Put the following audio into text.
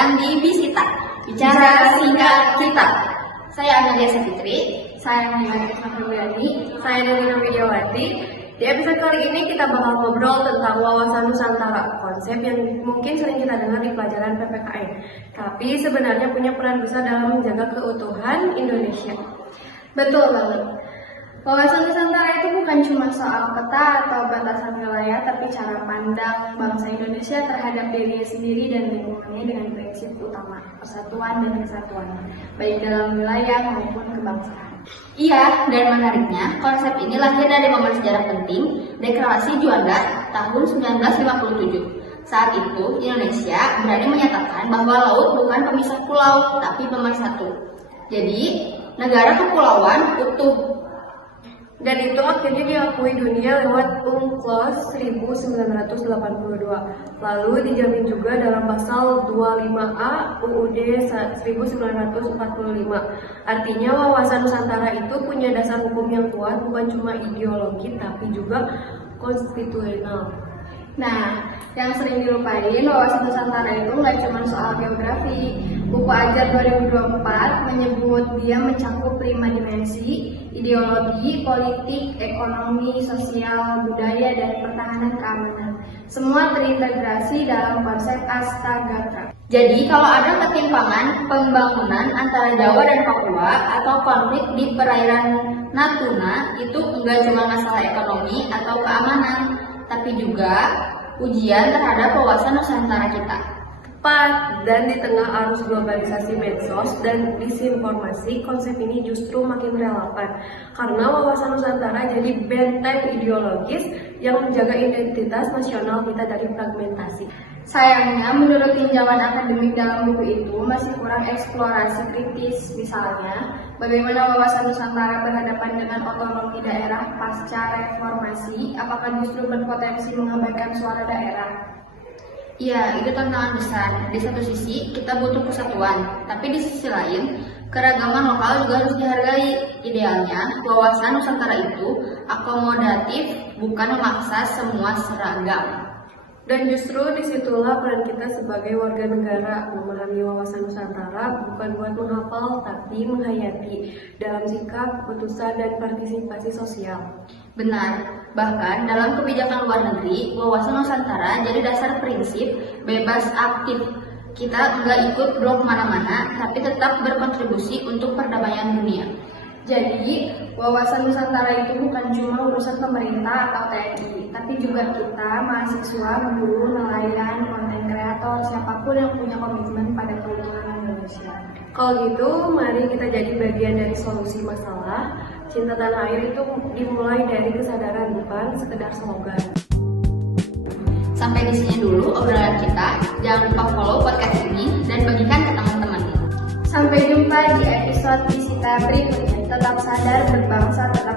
datang di Bisita, bicara singkat kita. Saya Amalia Fitri, Saya Nina Febriani, Saya Delina Widiawati. Di episode kali ini kita bakal ngobrol tentang wawasan Nusantara, konsep yang mungkin sering kita dengar di pelajaran PPKN, tapi sebenarnya punya peran besar dalam menjaga keutuhan Indonesia. Betul banget. Wawasan Nusantara itu bukan cuma soal peta atau batasan wilayah, tapi cara pandang bangsa Indonesia terhadap dirinya sendiri dan lingkungannya dengan prinsip utama persatuan dan kesatuan, baik dalam wilayah maupun kebangsaan. Iya, dan menariknya, konsep ini lahir dari momen sejarah penting, Deklarasi Juanda tahun 1957. Saat itu, Indonesia berani menyatakan bahwa laut bukan pemisah pulau, tapi pemersatu. Jadi, negara kepulauan utuh. Dan itu akhirnya diakui dunia lewat UNCLOS 1982. Lalu dijamin juga dalam pasal 25A UUD 1945. Artinya wawasan Nusantara itu punya dasar hukum yang kuat, bukan cuma ideologi tapi juga konstitusional. Nah, yang sering dilupain, wawasan Nusantara itu nggak cuma soal geografi. Buku Ajar 2024 menyebut dia mencakup 5 dimensi: ideologi, politik, ekonomi, sosial, budaya, dan pertahanan keamanan. Semua terintegrasi dalam konsep Astagatra. Jadi, kalau ada ketimpangan pembangunan antara Jawa dan Papua atau konflik di perairan Natuna, itu enggak cuma masalah ekonomi atau keamanan, tapi juga ujian terhadap wawasan Nusantara kita. Tepat, dan di tengah arus globalisasi medsos dan disinformasi, konsep ini justru makin relevan karena wawasan Nusantara jadi benteng ideologis yang menjaga identitas nasional kita dari fragmentasi. Sayangnya, menurut tinjauan akademik dalam buku itu masih kurang eksplorasi kritis. Misalnya, bagaimana wawasan Nusantara berhadapan dengan otonomi daerah pasca reformasi, apakah justru berpotensi mengabaikan suara daerah? Iya, itu tantangan besar. Di satu sisi, kita butuh kesatuan, tapi di sisi lain, keragaman lokal juga harus dihargai. Idealnya, wawasan Nusantara itu akomodatif, bukan memaksa semua seragam. Dan justru disitulah peran kita sebagai warga negara, memahami wawasan Nusantara bukan buat menghafal, tapi menghayati dalam sikap, keputusan, dan partisipasi sosial. Benar, bahkan dalam kebijakan luar negeri, wawasan Nusantara jadi dasar prinsip bebas aktif. Kita nggak ikut blok mana-mana, tapi tetap berkontribusi untuk perdamaian dunia. Jadi, wawasan Nusantara itu bukan cuma urusan pemerintah atau TNI, tapi juga kita, mahasiswa, guru, nelayan, konten kreator, siapapun yang punya komitmen pada keutuhan Indonesia. Kalau gitu, mari kita jadi bagian dari solusi masalah. Cinta tanah air itu dimulai dari kesadaran, bukan sekedar slogan. Sampai di sini dulu obrolan kita. Jangan lupa follow podcast ini dan bagikan ke teman-teman. Sampai jumpa di episode Bisita berikutnya. Tetap sadar, berbangsa, tetap